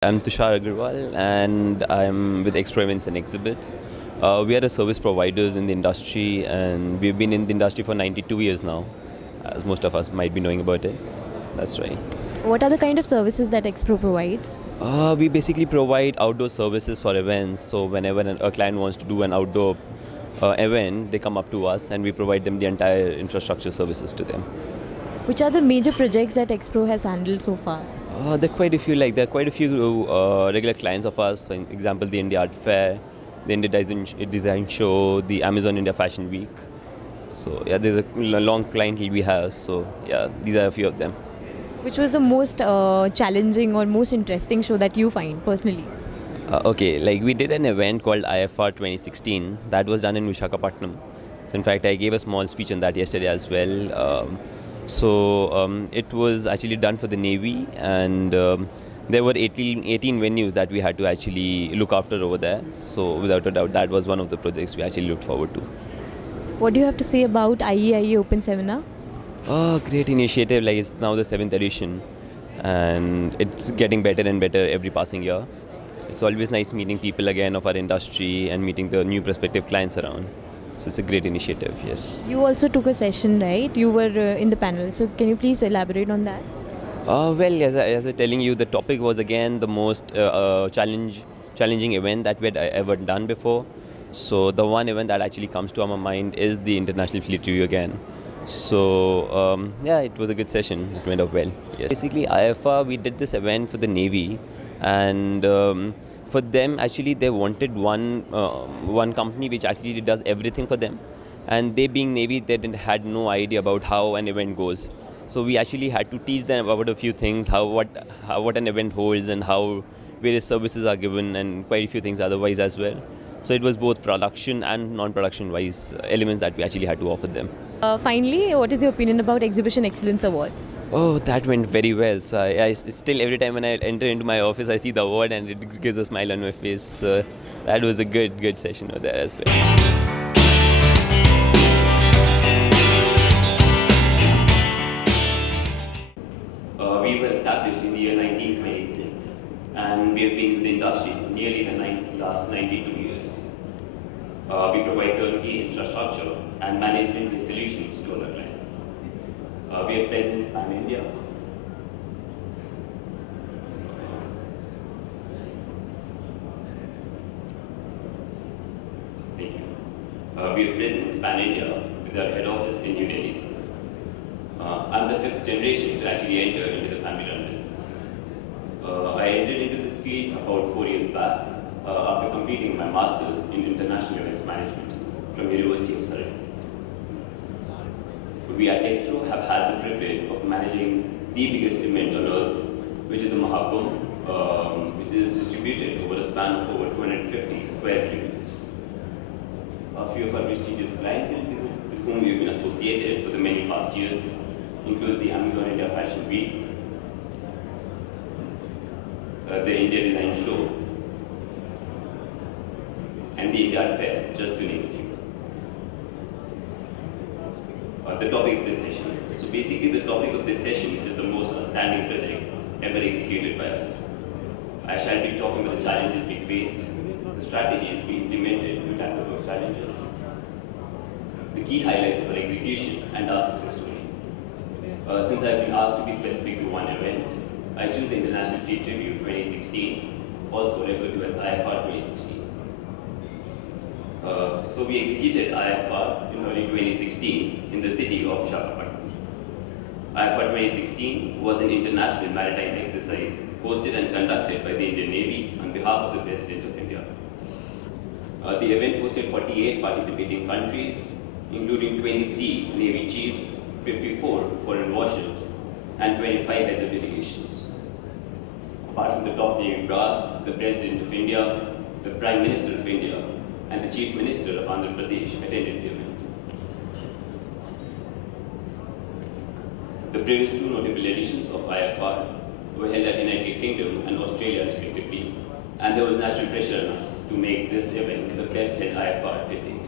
I'm Tushar Agarwal and I'm with Expro events and exhibits. We are the service providers in the industry and we've been in the industry for 92 years now, as most of us might be knowing about it. That's right. What are the kind of services that Expro provides? We basically provide outdoor services for events. So whenever a client wants to do an outdoor event, they come up to us and we provide them the entire infrastructure services to them. Which are the major projects that Expro has handled so far? There are quite a few. There are quite a few regular clients of us. For example, the India Art Fair, the India Design Show, the Amazon India Fashion Week. So yeah, there's a long client we have. So yeah, these are a few of them. Which was the most challenging or most interesting show that you find personally? Okay, like we did an event called IFR 2016 that was done in Visakhapatnam. So in fact, I gave a small speech on that yesterday as well. It was actually done for the Navy, and there were 18 venues that we had to actually look after over there. So without a doubt, that was one of the projects we actually looked forward to. What do you have to say about IEIE Open Seminar? Great initiative. Like it's now the 7th edition, and it's getting better and better every passing year. It's always nice meeting people again of our industry and meeting the new prospective clients around. So it's a great initiative, yes. You also took a session, right? You were in the panel. So can you please elaborate on that? Well, as I was telling you, the topic was again the most challenging event that we had ever done before. So the one event that actually comes to our mind is the International Fleet Review again. So yeah, it was a good session. It went up well. Yes. Basically, IFR, we did this event for the Navy, and for them actually they wanted one company which actually does everything for them, and they being Navy, had no idea about how an event goes. So we actually had to teach them about a few things, what an event holds and how various services are given, and quite a few things otherwise as well. So it was both production and non-production wise elements that we actually had to offer them. Finally, what is your opinion about Exhibition Excellence Award? Oh, that went very well. So I still, every time when I enter into my office, I see the award and it gives a smile on my face. So that was a good session over there as well. We were established in the year 1926, and we have been in the industry for nearly the last 92 years. We provide turnkey infrastructure and management solutions to our clients. We have presence pan-India. Thank you. We have presence pan-India with our head office in New Delhi. I'm the 5th generation to actually enter into the family-run business. I entered into this field about 4 years back after completing my master's in international events management from University of Surrey. We at Expro have had the privilege of managing the biggest event on earth, which is the Mahakumbh, which is distributed over a span of over 250 square kilometers. A few of our prestigious clientele with whom we've been associated for the many past years includes the Amazon India Fashion Week, the India Design Show, and the India Art Fair, just to name a few. The topic of this session. So basically the topic of this session is the most outstanding project ever executed by us. I shall be talking about the challenges we faced, the strategies we implemented to tackle those challenges, the key highlights of our execution, and our success story. Since I've been asked to be specific to one event, I choose the International Fleet Review 2016, also referred to as IFR 2016. So we executed IFR in early 2016 in the city of Visakhapatnam. IFR 2016 was an international maritime exercise hosted and conducted by the Indian Navy on behalf of the President of India. The event hosted 48 participating countries, including 23 Navy chiefs, 54 foreign warships, and 25 heads of delegations. Apart from the top Navy brass, the President of India, the Prime Minister of India, and the Chief Minister of Andhra Pradesh attended the event. The previous two notable editions of IFR were held at United Kingdom and Australia respectively, and there was natural pressure on us to make this event the best held IFR to date.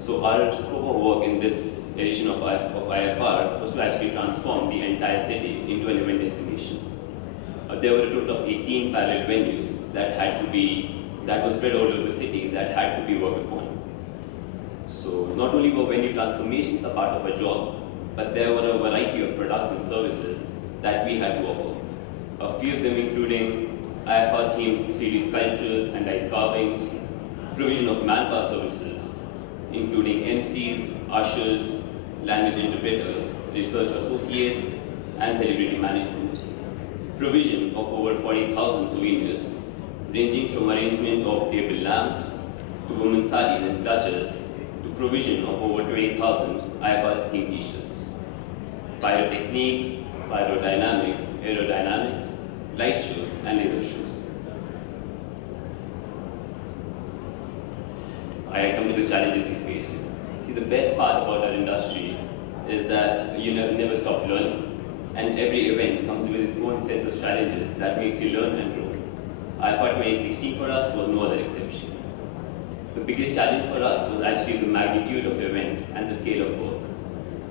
So our scope of work in this edition of IFR was to actually transform the entire city into an event destination. There were a total of 18 parallel venues that were spread all over the city that had to be worked upon. So not only were venue transformations a part of our job, but there were a variety of products and services that we had to offer. A few of them including IFR-themed 3D sculptures and ice carvings, provision of manpower services, including MCs, ushers, language interpreters, research associates, and celebrity management. Provision of over 40,000 souvenirs, ranging from arrangement of table lamps to women's saris and clutches, to provision of over 20,000 IFR-themed t-shirts. Pyrotechniques, pyrodynamics, aerodynamics, light shows, and laser shows. I come to the challenges we faced. See, the best part about our industry is that you never stop learning, and every event comes with its own sets of challenges that makes you learn and grow. IFR 2016 for us was no other exception. The biggest challenge for us was actually the magnitude of the event and the scale of work.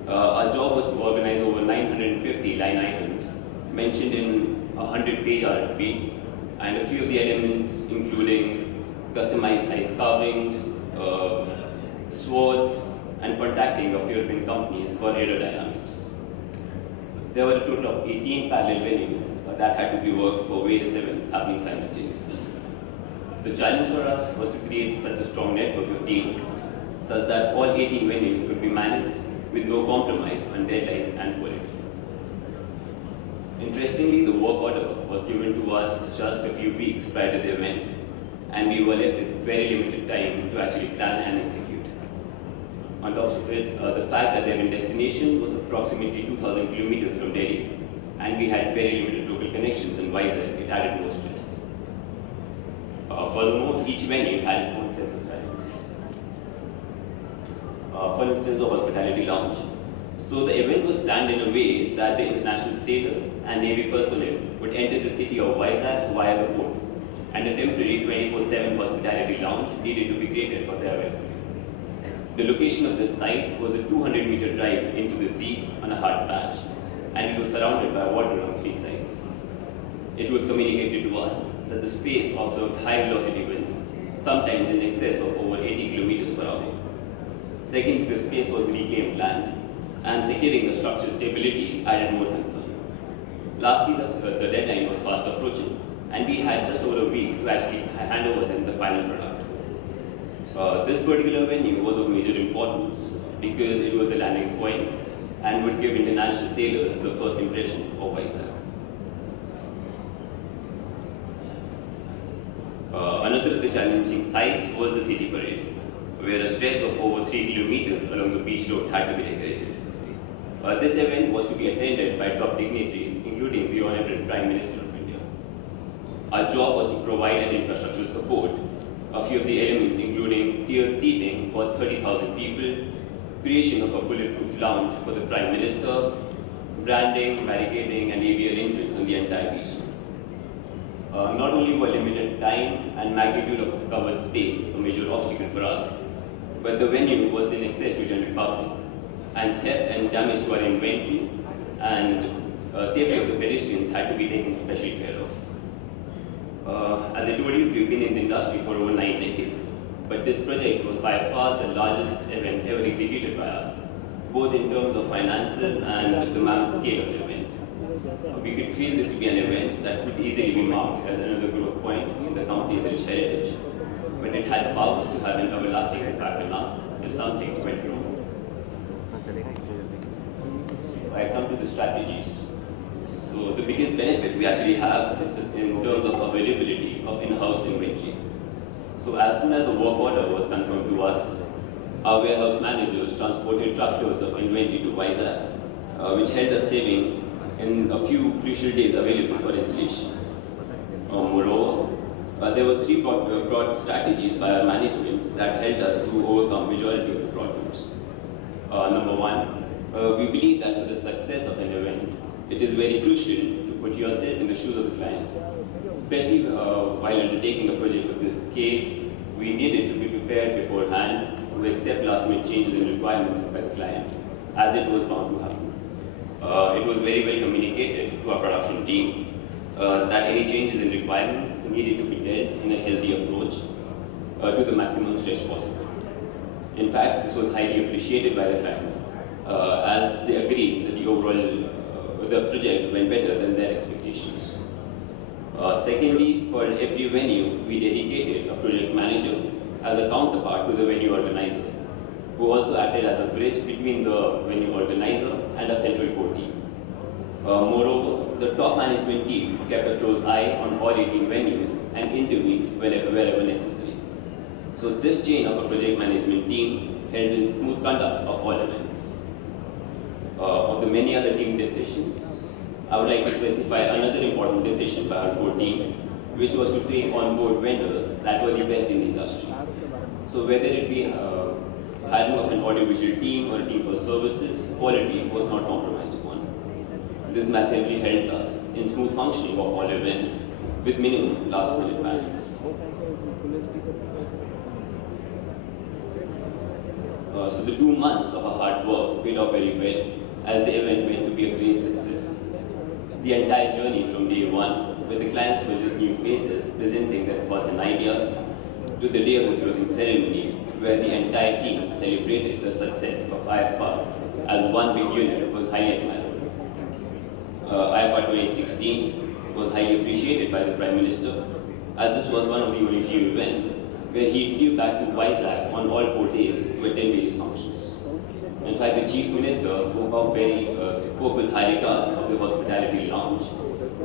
Our job was to organize over 950 line items mentioned in a 100-page RFP, and a few of the elements including customized ice carvings, swords, and contacting of European companies for aerodynamics. There were a total of 18 parallel venues that had to be worked for various events happening simultaneously. The challenge for us was to create such a strong network of teams such that all 18 venues could be managed with no compromise on deadlines and quality. Interestingly, the work order was given to us just a few weeks prior to the event, and we were left with very limited time to actually plan and execute. On top of it, the fact that the event destination was approximately 2,000 kilometers from Delhi, and we had very limited local connections in Vizag, it added more stress. Furthermore, each venue had its own set of challenges. For instance, the hospitality lounge. So the event was planned in a way that the international sailors and Navy personnel would enter the city of Vizag via the port, and a temporary 24/7 hospitality lounge needed to be created for their welfare. The location of this site was a 200-meter drive into the sea on a hard patch, and it was surrounded by water on 3 sides. It was communicated to us that the space observed high velocity winds, sometimes in excess of over 80 kilometers per hour. Second, the space was reclaimed land, and securing the structure's stability added more concern. Lastly, the deadline was fast approaching, and we had just over a week to actually hand over them the final product. This particular venue was of major importance because it was the landing point and would give international sailors the first impression of Vizag. Another of the challenging sites was the city parade, where a stretch of over 3 kilometers along the beach road had to be decorated. This event was to be attended by top dignitaries, including the Honorable Prime Minister of India. Our job was to provide an infrastructural support. A few of the elements including tiered seating for 30,000 people, creation of a bulletproof lounge for the Prime Minister, branding, barricading, and AV arrangements on the entire beach. Not only were limited time and magnitude of covered space a major obstacle for us, but the venue was in access to general public, and theft and damage to our inventory and safety of the pedestrians had to be taken special care of. As I told you, we've been in the industry for over 9 decades, but this project was by far the largest event ever executed by us, both in terms of finances and the mammoth scale of the event. We could feel this to be an event that could easily be marked as another growth point in the company's rich heritage, but it had the powers to have an everlasting impact on us if something went wrong. I come to the strategies. So the biggest benefit we actually have is in terms of availability of in-house inventory. So as soon as the work order was confirmed to us, our warehouse managers transported truckloads of inventory to Vizag, which held us saving in a few crucial days available for installation. Moreover, there were 3 broad strategies by our management that helped us to overcome majority of the problems. Number 1, we believe that for the success of an event, it is very crucial to put yourself in the shoes of the client. Especially while undertaking a project of this scale, we needed to be prepared beforehand to accept last-minute changes in requirements by the client. as it was bound to happen. It was very well communicated to our production team that any changes in requirements needed to be dealt in a healthy approach to the maximum stretch possible. In fact, this was highly appreciated by the clients as they agreed that the overall the project went better than their expectations. Secondly, for every venue, we dedicated a project manager as a counterpart to the venue organizer, who also acted as a bridge between the venue organizer and a central core team. Moreover, the top management team kept a close eye on all 18 venues and intervened wherever necessary. So this chain of a project management team helped in smooth conduct of all events. Of the many other team decisions, I would like to specify another important decision by our core team, which was to take on board vendors that were the best in the industry. So whether it be hiring of an audiovisual team or a team for services, quality was not compromised upon. This massively helped us in smooth functioning of all events with minimum last-minute panics. So the 2 months of our hard work paid off very well as the event went to be a great success. The entire journey from day one, where the clients were just new faces presenting their thoughts and ideas, to the day of the closing ceremony, where the entire team celebrated the success of IFA as one big unit, was highly admired. IFA 2016 was highly appreciated by the Prime Minister, as this was one of the only few events where he flew back to Vizag on all 4 days to attend various functions. In fact, the Chief Minister spoke with high regards of the hospitality lounge,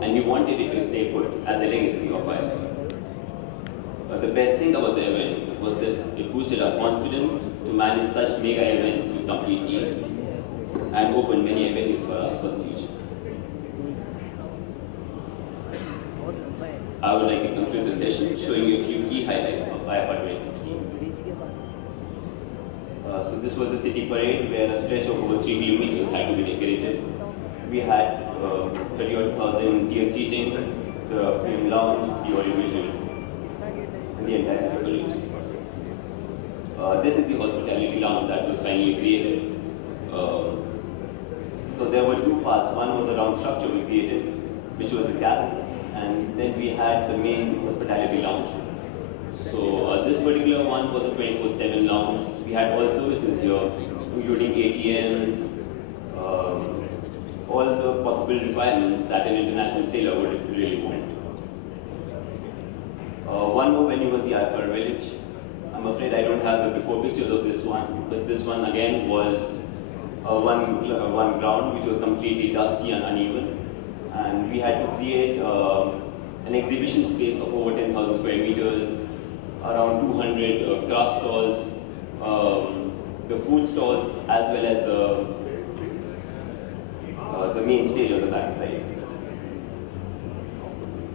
and he wanted it to stay put as a legacy of IFA. The best thing about the event was that it boosted our confidence to manage such mega events with complete ease and opened many avenues for us for the future. I would like to conclude the session showing you a few key highlights of IFA 2016. So this was the city parade where a stretch of over 3 kilometers had to be decorated. We had 30,000 tiered seating, the film lounge, the audiovisual, and the entire parade. This is the hospitality lounge that was finally created. So there were 2 parts. One was the round structure we created, which was the castle, and then we had the main hospitality lounge. So this particular one was a 24/7 lounge. We had all services here, including ATMs, all the possible requirements that an international sailor would really want. One more venue was the IFA Village. I'm afraid I don't have the before pictures of this one, but this one again was one ground which was completely dusty and uneven, and we had to create an exhibition space of over 10,000 square meters, around 200 craft stalls, the food stalls, as well as the main stage on the back side.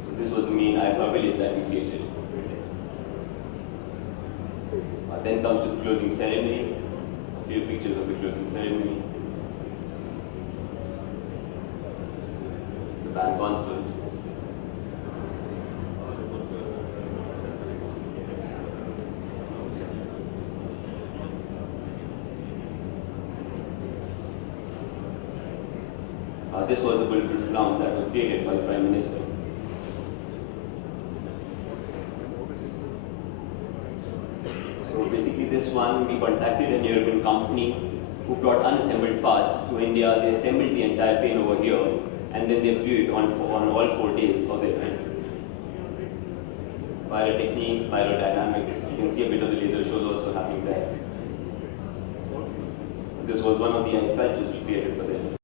So this was the main IFA village that we created. Then comes to the closing ceremony. A few pictures of the closing ceremony. The band concert. This was the bulletproof lounge that was created by the Prime Minister. So basically this one, we contacted an European company who brought unassembled parts to India. They assembled the entire plane over here, and then they flew it on all 4 days of the event. Pyrotechniques, pyrodynamics, you can see a bit of the laser shows also happening there. This was one of the ice sculptures we created for them.